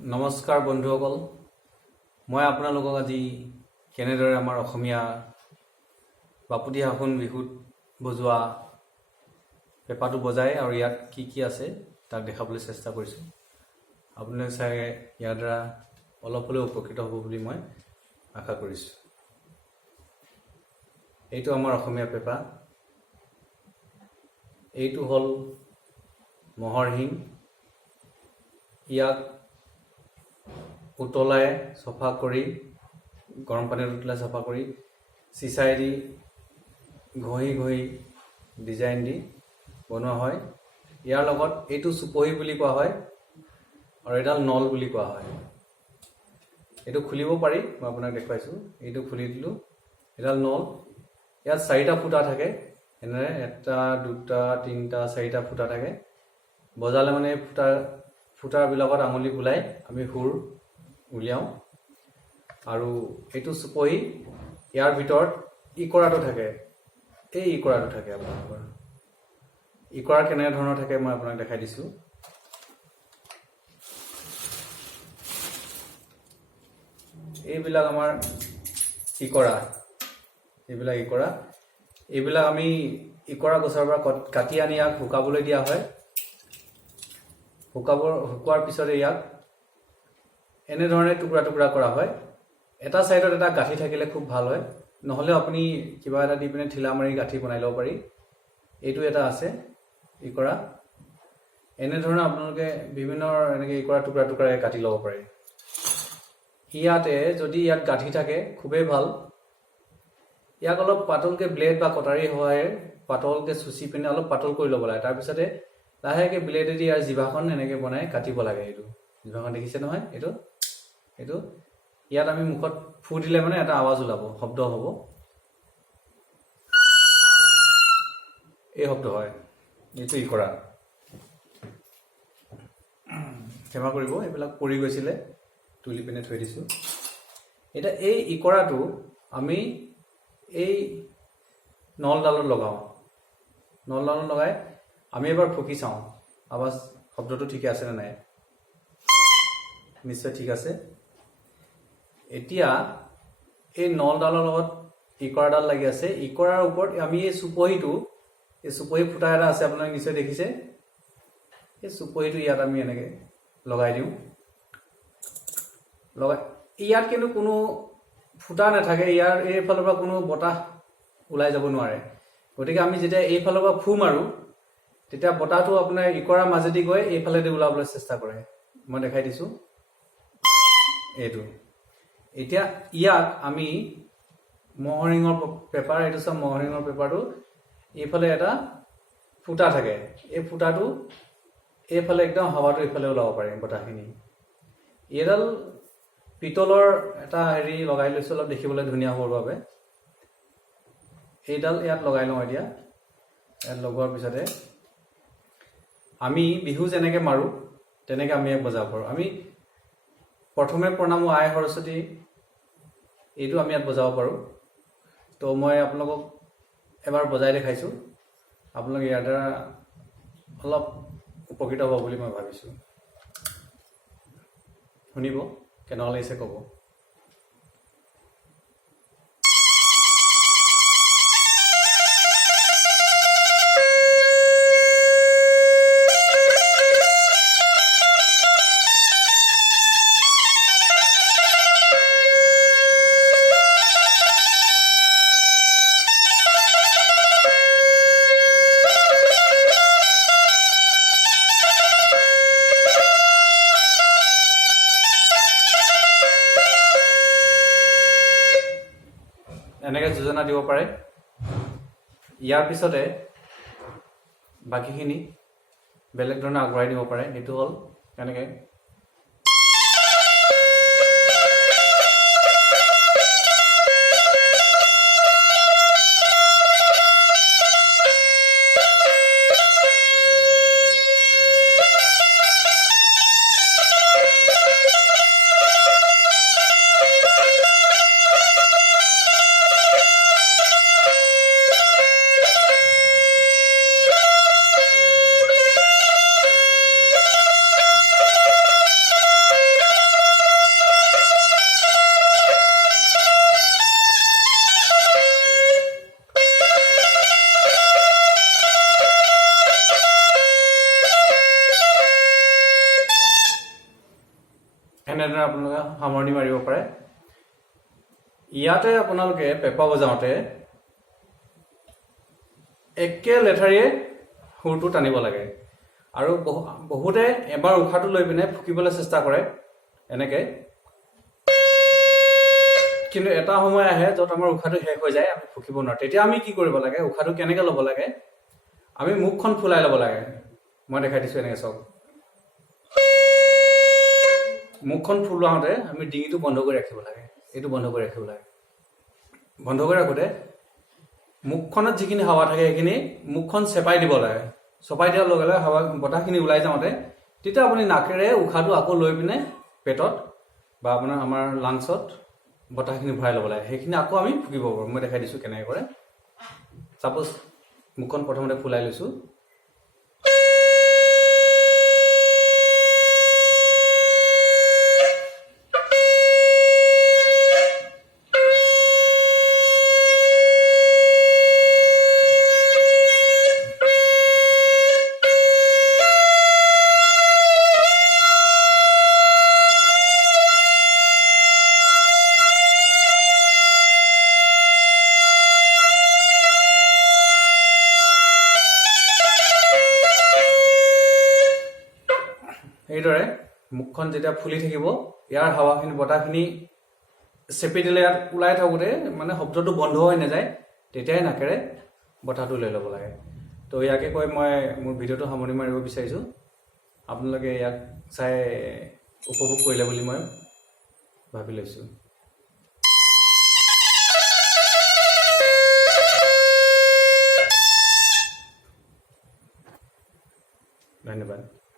নমস্কাৰ বন্ধুসকল, মই আপোনালোকক আজি কেনেদৰে আমাৰ অসমীয়া বাপুতি সাহোন বিহুত বজোৱা পেঁপাটো বজায় আৰু ইয়াত কি কি আছে তাক দেখাবলৈ চেষ্টা কৰিছোঁ। আপোনালোকে চাগে ইয়াৰ দ্বাৰা অলপ হ'লেও উপকৃত হ'ব বুলি মই আশা কৰিছোঁ। এইটো আমাৰ অসমীয়া পেঁপা, এইটো হ'ল মহৰ শিং। ইয়াক উতলাই চফা কৰি গৰম পানীত উতলাই চফা কৰি চিচাইদি ঘঁহি ঘঁহি ডিজাইন দি বনোৱা হয়। ইয়াৰ লগত এইটো চুপহি বুলি কোৱা হয় আৰু এডাল নল বুলি কোৱা হয়। এইটো খুলিব পাৰি, মই আপোনাক দেখুৱাইছোঁ। এইটো খুলি দিলোঁ, এডাল নল। ইয়াত 4টা ফুটা থাকে, এনেদৰে 1, 2, 3, 4টা ফুটা থাকে। বজালে মানে ফুটাবিলাকত আঙুলি বুলাই আমি সুৰ উলিয়াওঁ। আৰু এইটো চুপহি, ইয়াৰ ভিতৰত ইকৰাটো থাকে। এই ইকৰাটো থাকে আপোনালোকৰ। ইকৰা কেনেধৰণৰ থাকে মই আপোনাক দেখাই দিছোঁ। এইবিলাক আমাৰ ইকৰা, এইবিলাক আমি ইকৰা গছৰ পৰা কাটি আনি ইয়াক শুকাবলৈ দিয়া হয়। শুকোৱাৰ পিছতে ইয়াক এনেধৰণে টুকুৰা টুকুৰা কৰা হয়। এটা চাইডত এটা গাঁঠি থাকিলে খুব ভাল হয়, নহ'লে আপুনি কিবা এটা দি পিনে ঢিলা মাৰি গাঁঠি বনাই ল'ব পাৰি। এইটো এটা আছে ইকৰা। এনেধৰণে আপোনালোকে বিভিন্ন এনেকৈ ইকৰা টুকুৰা টুকুৰাই কাটি ল'ব পাৰে। যদি ইয়াত গাঁঠি থাকে খুবেই ভাল। ইয়াক অলপ পাতলকৈ ব্লেড বা কটাৰী সহায়েৰে পাতলকৈ চুচি পিনে অলপ পাতল কৰি ল'ব লাগে। তাৰপিছতে লাহেকৈ ব্লেডেদি ইয়াৰ জিভাখন এনেকৈ বনাই কাটিব লাগে। এইটো জিভাখন দেখিছে নহয়? এইটো ইয়াত আমি মুখত ফু দিলে মানে এটা আৱাজ ওলাব, শব্দ হ'ব। এই শব্দ হয়, এইটো ইকৰা। ক্ষমা কৰিব, এইবিলাক পৰি গৈছিলে, তুলি পিনে থৈ দিছোঁ। এতিয়া এই ইকৰাটো আমি এই নলডালত লগাওঁ। নলডালত লগাই আমি এবাৰ ফুকি চাওঁ শব্দটো ঠিকে আছেনে নাই। নিশ্চয় ঠিক আছে। এতিয়া এই নলডালৰ লগত ইকৰাডাল লাগি আছে। ইকৰাৰ ওপৰত আমি এই চুপহি ফুটা এটা আছে, আপোনালোকে নিশ্চয় দেখিছে। এই চুপহিটো ইয়াত আমি এনেকৈ লগাই দিওঁ। ইয়াত কিন্তু কোনো ফুটা নাথাকে, ইয়াৰ এইফালৰ পৰা কোনো বতাহ ওলাই যাব নোৱাৰে। গতিকে আমি যেতিয়া এইফালৰ পৰা ফু মাৰোঁ, তেতিয়া বতাহটো আপোনাৰ ইকৰাৰ মাজেদি গৈ এইফালেদি ওলাবলৈ চেষ্টা কৰে। মই দেখাই দিছোঁ এইটো। এতিয়া ইয়াক আমি মহৰশিঙৰ পেপাৰ, এইটো চব মহৰশিঙৰ পেপাৰটো। এইফালে এটা ফুটা থাকে, এই ফুটাটো এইফালে একদম হাৱাটো এইফালে ওলাব পাৰে বতাহখিনি। এইডাল পিতলৰ এটা লগাই লৈছোঁ, অলপ দেখিবলৈ ধুনীয়া হ'বৰ বাবে। এইডাল ইয়াত লগাই লওঁ। এতিয়া ইয়াত লগোৱাৰ পিছতে আমি বিহু যেনেকৈ মাৰোঁ তেনেকৈ আমি ইয়াক বজাব পাৰোঁ। আমি প্ৰথমে প্ৰণামো আই সৰস্বতী, এইটো আমি ইয়াত বজাব পাৰোঁ। তো মই আপোনালোকক এবাৰ বজাই দেখাইছোঁ। আপোনালোকে ইয়াৰ দ্বাৰা অলপ উপকৃত হ'ব বুলি মই ভাবিছোঁ। শুনিব, কেনেকুৱা লাগিছে ক'ব। এনেকৈ যোজনা দিব পাৰে। ইয়াৰ পিছতে বাকীখিনি বেলেগ ধৰণে আগবঢ়াই দিব পাৰে। সেইটো হ'ল এনেকৈ এনেদৰে আপোনালোকে সামৰণি মাৰিব পাৰে। ইয়াতে আপোনালোকে পেঁপা বজাওঁতে একে লেঠাৰিয়ে সুৰটো টানিব লাগে আৰু বহুতে এবাৰ উশাহটো লৈ পিনে ফুকিবলৈ চেষ্টা কৰে এনেকে, কিন্তু এটা সময় আহে য'ত আমাৰ উশাহটো শেষ হৈ যায়, আমি ফুকিব নোৱাৰোঁ। তেতিয়া আমি কি কৰিব লাগে, উশাহটো কেনেকৈ ল'ব লাগে, আমি মুখখন ফুলাই ল'ব লাগে। মই দেখাই দিছোঁ এনেকৈ চাওক। মুখখন ফুলাওঁতে আমি ডিঙিটো বন্ধ কৰি ৰাখিব লাগে, এইটো বন্ধ কৰি ৰাখিব লাগে। বন্ধ কৰি ৰাখোঁতে মুখখনত যিখিনি হাৱা থাকে সেইখিনি মুখখন চেপাই দিব লাগে। চপাই দিয়াৰ লগে লগে হাৱা বতাহখিনি ওলাই যাওঁতে তেতিয়া আপুনি নাকেৰে উশাহটো আকৌ লৈ পিনে পেটত বা আমাৰ লাংছত বতাহখিনি ভৰাই ল'ব লাগে। সেইখিনি আকৌ আমি ফুকিব পাৰোঁ। মই দেখাই দিছোঁ কেনেকৈ কৰে। ছাপ'জ মুখখন প্ৰথমতে ফুলাই লৈছোঁ, এইদৰে মুখখন যেতিয়া ফুলি থাকিব, ইয়াৰ হাৱাখিনি বতাহখিনি চেপি দিলে ইয়াত ওলাই থাকোঁতে মানে শব্দটো বন্ধ হৈ নাযায়, তেতিয়াই নাকেৰে বতাহটো লৈ ল'ব লাগে। তো ইয়াকে কৈ মই মোৰ ভিডিঅ'টো সামৰণি মাৰিব বিচাৰিছোঁ। আপোনালোকে ইয়াক চাই উপভোগ কৰিলে বুলি মই ভাবি লৈছোঁ। ধন্যবাদ।